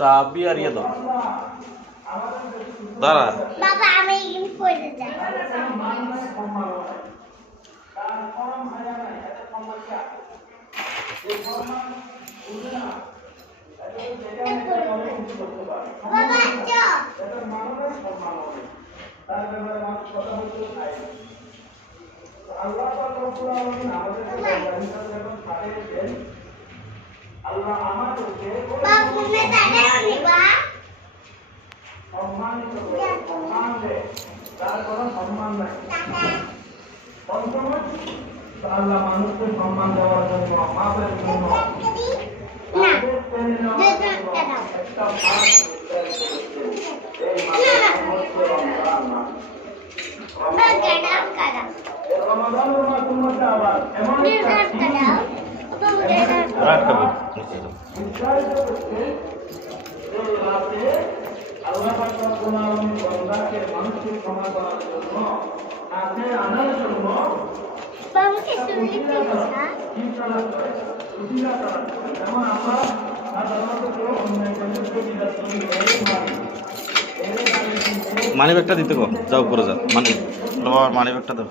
চাবি আর ইয়ে দাও দাঁড়া বাবা আমি পড়ে যাই বাবা চল আল্লাহ আমাদেরকে বাবা তুমি দাঁড়াও নিবা সম্মানিত সম্মান দেয় তার কোনো সম্মান নাই আল্লাহ মানুষকে সম্মান দেওয়ার জন্য মাপের জন্য মানুষকে ক্ষমা করার জন্য কাছে আনার জন্য মানি ব্যাগটা দিতে গো যাও উপরে যাও মানি ব্যাগটা দাও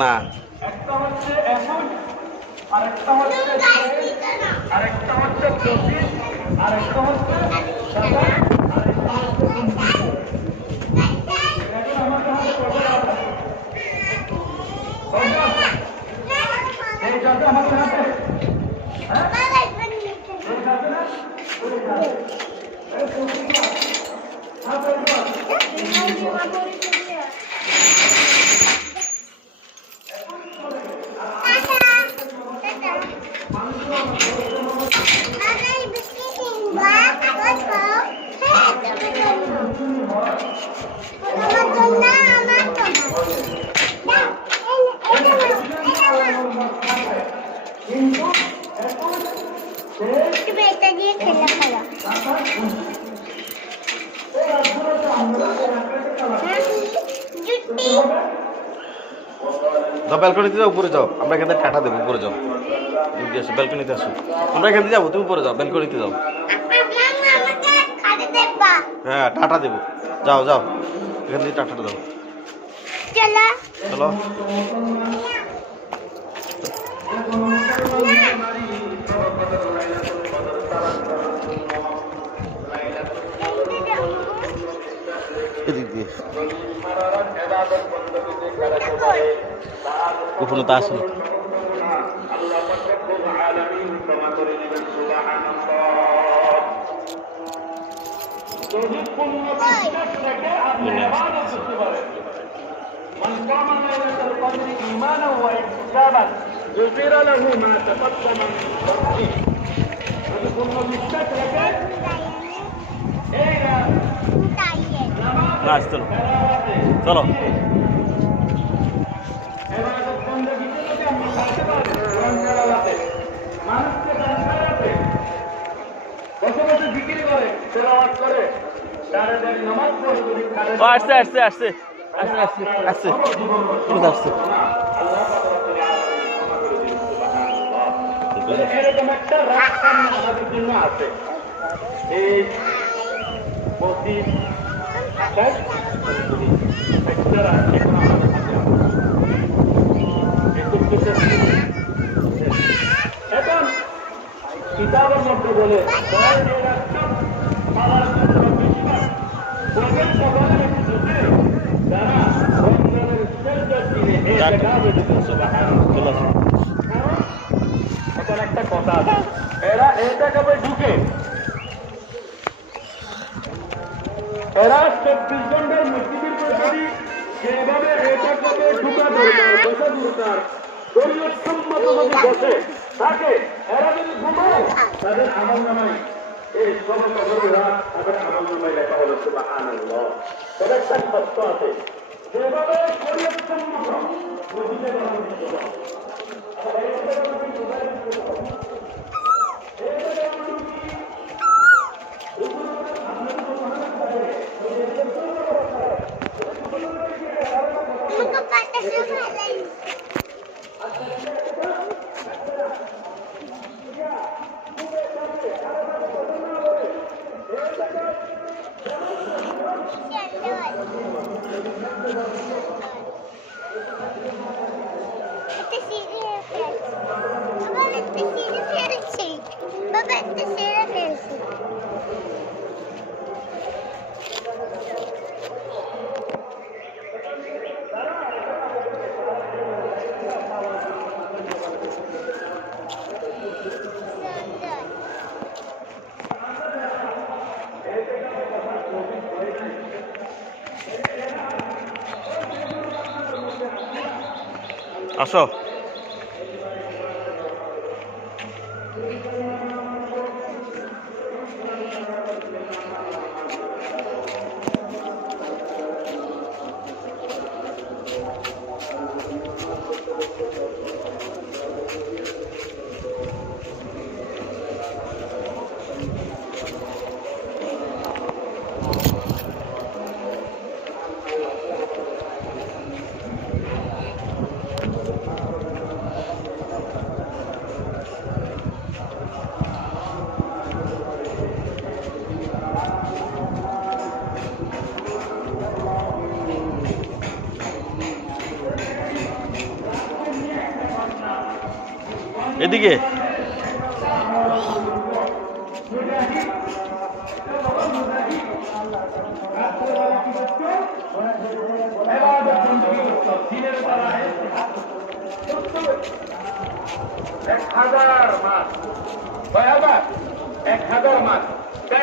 না একটা হচ্ছে এখন আরেকটা হচ্ছে আরেকটা হচ্ছে 25 আরেকটা হচ্ছে 7 আরেকটা হচ্ছে 29 আমাদের হাতে কত আছে এই জায়গা আমাদের হাতে হ্যাঁ এই জায়গা না ওই জায়গা এই কোনটা হাতে যাও ব্যালকনিতে যাও উপরে যাও আমরা এখানে টাটা দেবো উপরে যাও ব্যালকনিতে আসো আমরা এখানে যাবো তুমি উপরে যাও ব্যালকনিতে যাও হ্যাঁ টাটা দেবো যাও যাও এখান থেকে টাটাটা দাও চলো এদিক দিয়ে কখনো তা আসে من قام ليلة القدر إيمانا واحتسابا غفر له ما تقدم من ذنبه ويكون بالشكل চলো আসছে আসছে আসছে আসছে আসছে আসছে আসছে এরকম একটা রাস্তা আমাদের জন্য আছে এই 25 এখন কিতাবের মধ্যে বলে যারা এখানে একটা কথা আছে, এরা এটা কবে ঢুকে, এরা 24 ঘন্টার মসজিদের প্রতি যেভাবে এটা কবে ঢুকা দরকার, বসা দরকার, শরীয়তসম্মত যদি বসে থাকে, এরা যদি ঘুমায় তাদের আমল নামায় এই সবরা তাদের আমল নামায় লেখা হলো সুবহানাল্লাহ। তবে একটা সত্য আছে, যেভাবে শরীয়তসম্মত মসজিদে আসো। এদিকে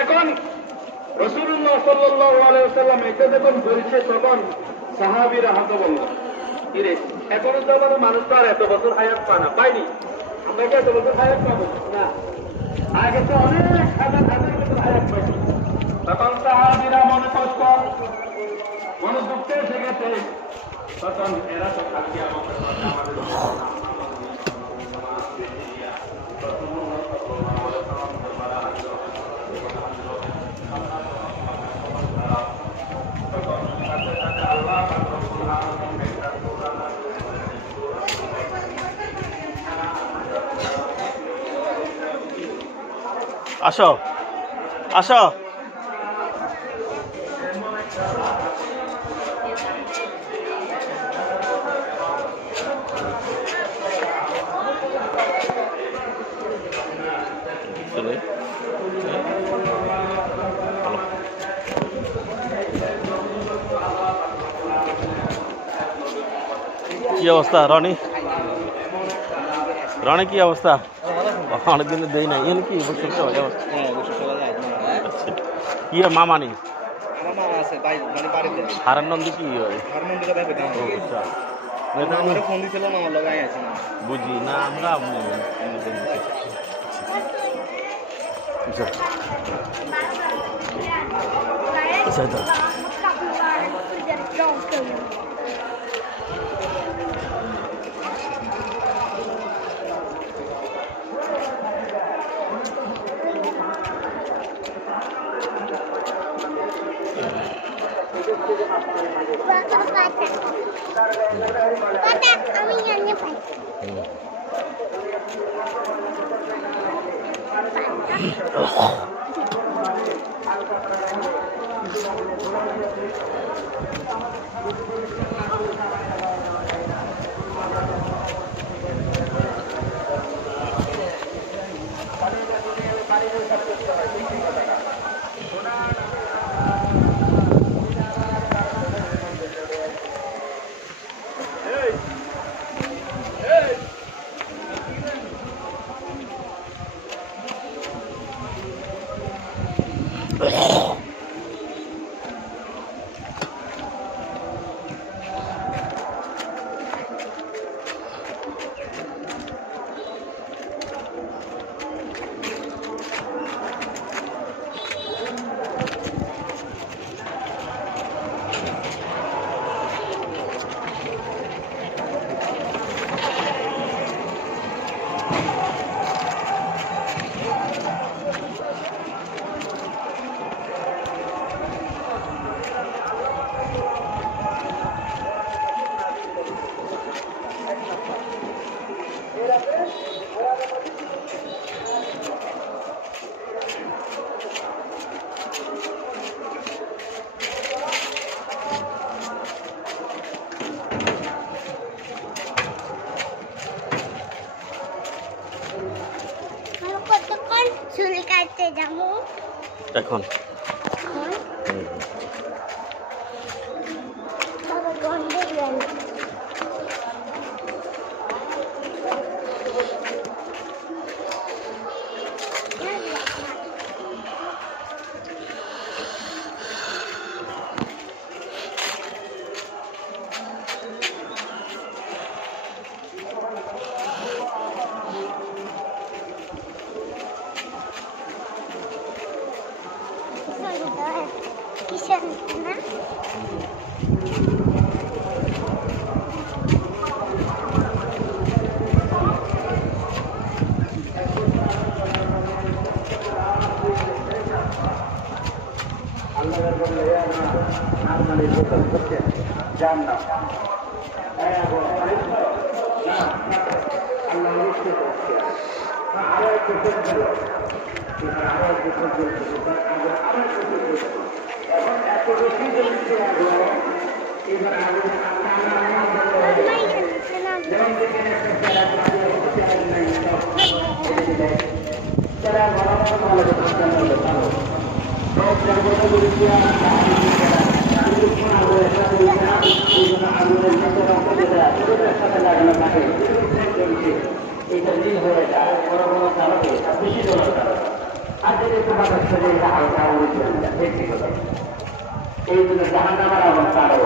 এখন রাসূলুল্লাহ সাল্লাল্লাহু আলাইহি ওয়াসাল্লাম এটা যখন বলছে তখন সাহাবীরা হতভম্ব, কিরে এখনো তো আমাদের মানুষ তো আর এত বছর হায়াত পায়নি, আমরা কি এত বছর হায়াত পাবো না? আগে তো অনেক হাজার হাজার বছর হায়াত পাইছি। তখন সাহাবীরা মনে কষ্ট, মনে দুঃখে এসে গেছে, তখন এরা তো খালি আমাদের আসো আসো। কি অবস্থা রনি? রনি কি অবস্থা? অনেকদিন দেই না এন কি কি মামা নেই হারান নন্দী কি হয় বুঝি না আমরা আমি জানি পাই আমি কতক্ষণ চুল কাটতে যাবো এখন বাবা গন্ধ গেল কিসের না এই জন্য জাহান্নামের অবস্থা আরো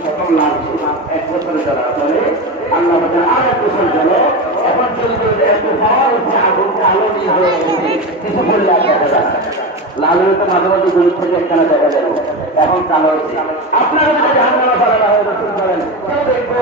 প্রথম লাভ ছিল 1 বছর চলার পরে আল্লাহ আর 1 বছর গেল এখন যদি একটু হওয়া হচ্ছে আগুন আলো নিয়ে হয়ে গেছে কিছু করলে দেখা যাচ্ছে লাল হয়ে তো মাঝে মাঝে গুরুত্ব থেকে একখানে দেখা যাবে এখন চালু হচ্ছে আপনারা যদি জাহান্নামে ফেলা হয় রসুল করেন কেউ দেখবো